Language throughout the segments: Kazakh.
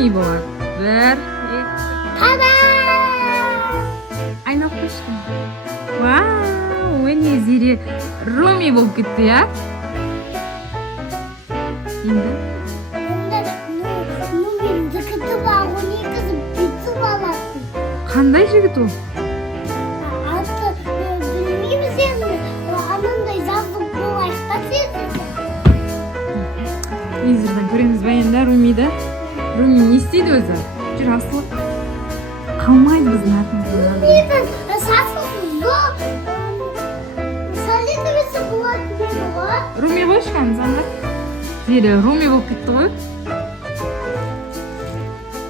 Rumi болады. Bir, iki. Айналып қойшы. Вау, міне Зере Руми болып кетті, я? Енді? Менің жігіті бар, он екі бүйтіп аласың. Қандай жігіт ол? Аты білмейміз енді, анандай жазып болайық та сен. Телевизордан көреміз ба енді Румиді? Руми не істейді өзі? Жүр асылып. Қалмайды біздің артымыздан. Румидің сасы зор. Сәлемдемесі болады деді ғой. Руми ғой шыққан заңға. Зере Руми болып кетті ғой.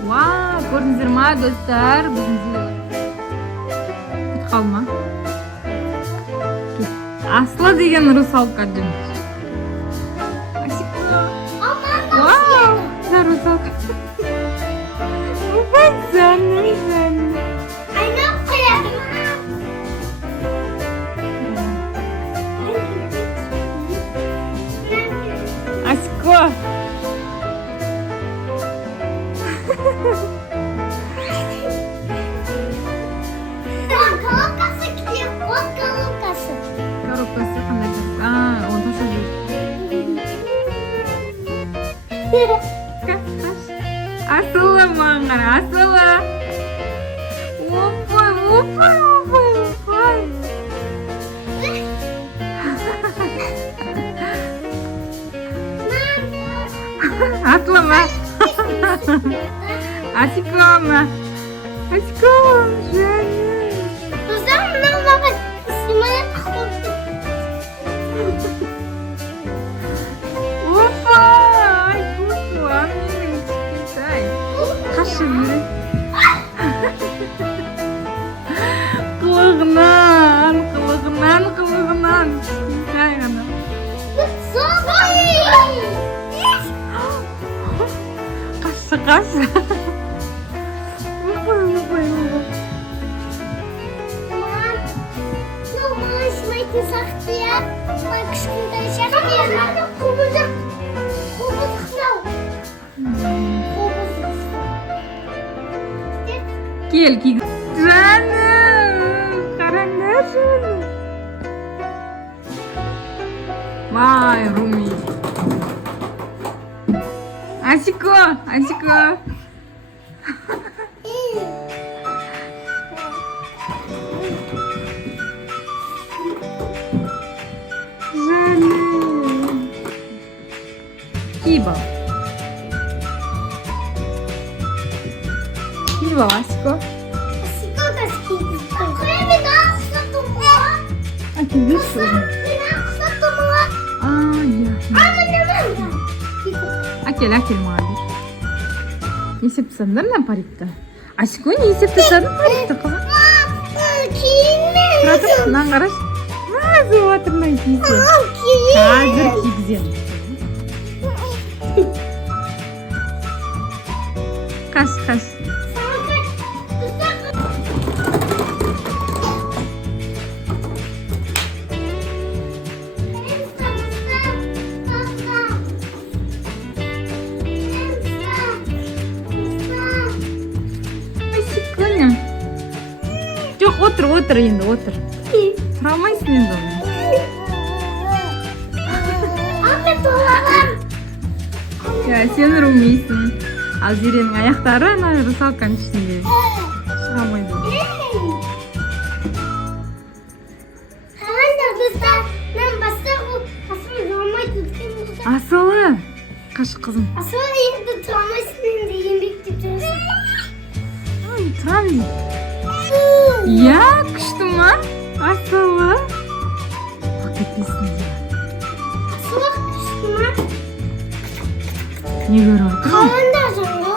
Вау, көрдіңіздер ма достар? Біздің Зере. Кетіп қалды ма? Асла деген русалка жүр. Вау, да русалка. Ой, жаным. Айнап қояды. Асько. Коробкасы келіп, от коробкасы. Коробкасы қандай коробка? Оны тастап жүр. Асылы маған қара, асылы. Опай, опай, опай, опай. Атлама. Асикома. Асикома, жаным. Қызым, мынау маған симаят қылды. Опай, опа, менің кішкентай. Қашы бері. Қылығынан кішкентай ғана. Қашы. Опай, опай, опай. Маған симайтын сақты я. Маған кішкентай шақты я. Қобыздық. Қобыздық мынау. Қобыздық. Кел, кигіз. Жаным, қараңдар жаным. Вай, Руми. Асико, Асико. Жаным. Киба. Киба, Асико. Мен ақсаттым ғой. Кигізші. Мен ақсаттым ғой. Иә. Міне. Әкел маған бер. Есеп тастадыңдар ма парикті? Асико, не есеп тастадың парикті қызым? Киінмен. Тұра тұр, мынаған қарашы. Мәзі отыр мына кисе. Қазір кигіземін. Қаш. Асиконя. Жоқ, отыр енді, отыр. Тұра алмайсың енді оны. Аңа толағам. Сен Румисің. Ал Зеренің аяқтары ана русалканың ішінде. Шыға алмайды. Қағанда достар, мен баста бұл асылы жамайды өткен болды. Асылы. Қаш қызым. Асылы енді тұрамайсың енді еңбектеп жүресің. Тұрам дейді. Я, күшті ма? Асылы. Кетпесін де. Асылы күшті ма? Не көріп отыр? Қағанда жаңғы.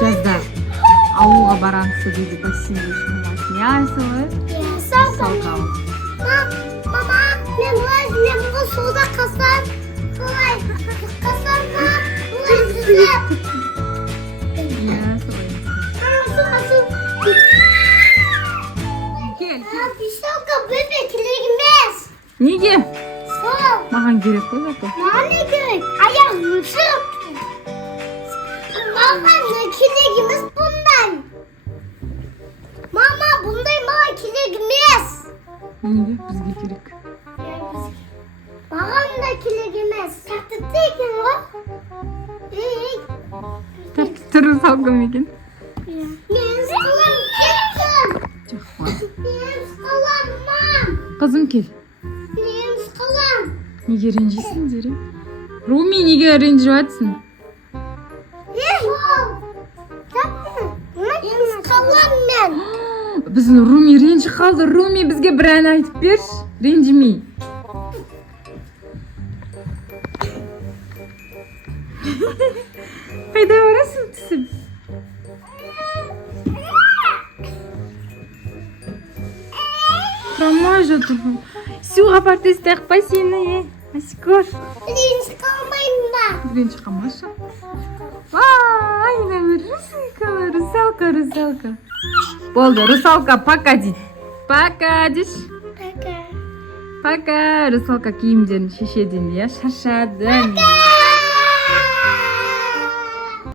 Жазда ауылға барамыз дейді бассейнге шомыласың. Я, Асылы? Салқын. Мама, мен бұл суда қасам. Қалай? Қасам ма? Бұлай жүзіп. Я, солай. Қасу. Кел. Пишталка бөбек керек емес. Неге? Сол Саған керек қой зато. Маған не керек? Аяғым шығып. Маған керек емес бұндай. Мама, бұндай маған керек емес. Неге бізге керек? Маған да керек емес. Тәртіпті екен ғой. Тәртіпті русалкам екен. Мен қалам кеттім. Жоқ. Мен қалам, мам. Қызым кел. Мен қалам. Неге ренжисің Зере? Руми неге ренжіп жатсың? Мен қалам мен. Біздің Руми ренжіп қалды. Руми бізге бір ән айтып берші. Ренжімей. Қайда барасың түсіп? Тұрамай жатыр. Суға партестек па сені? Аськош. Ренжіп қалмаймын ба? Ренжіп қалмашы. Ай, русалка, русалка. Болды, русалка пока дейді. Пока дейші. Пока. Пока. Русалка киімдерін шешеден, иә, шаршады. Пока.